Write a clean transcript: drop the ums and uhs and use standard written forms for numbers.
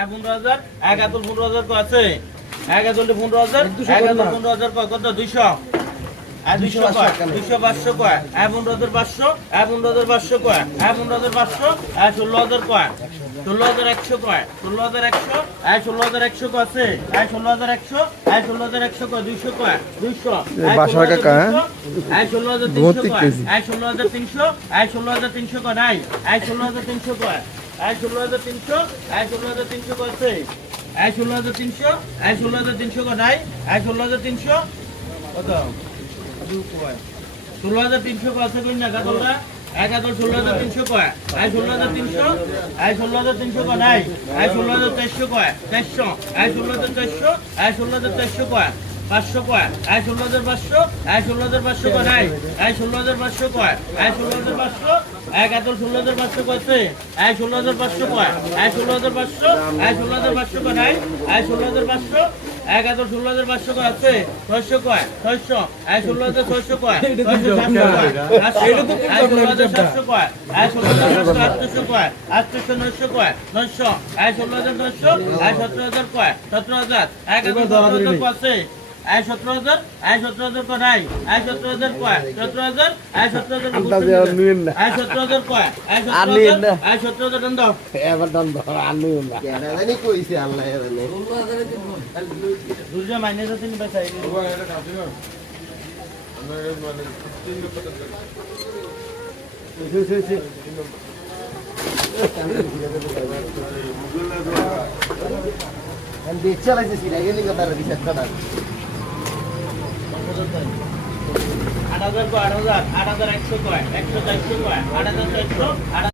15,000 15,000 কো আছে 15,000 15,000 কত 200 200 কয় 200 500 কয় 15,500 15,500 কয় 15,500 16,000 কয় 16,100 কয় 16,100 16,100 কয় আছে 16,100 16,100 কয় 200 কয় 200 বাসার কাকা 16,300 কয় 16,300 16,300 কয় নাই 16,300 কয় 16,300 16,300 কয় আছে 16,300 16,300 কয় নাই 16,300 কত 16,300 কয় আছে কই না গাদলরা 16,300 কয় 16,300 16,300 কয় নাই 16,400 কয় 400 16,400 16,400 কয় 500 কয় 16,500 16,500 কয় নাই 16,500 কয় 16,500 16,500 কয়ছে 16,500 কয় 16,500 16,500 কয় নাই 16,500 16,500 কয় আছে 600 কয় 600 16,600 কয় 16,700 কয় 16,800 কয় 800 কয় 900 16,900 17,000 কয় 17,000 11,000 কয় আছে 17,000 17,000 কয় নাই 17,000 কয় 17,000 17,000 17,000 কয় 17,000 দন্দ এবার দন্দ আনু না জানি কইছে আল্লাহ জানে দুর্জা মাইনাস আছে নি বাসাই দেখছে লাগছে সিরা গেলি কথা রিসার্চ করা 8,000 কয় 8,000 8,100 কয় 100 400 কয় 8,400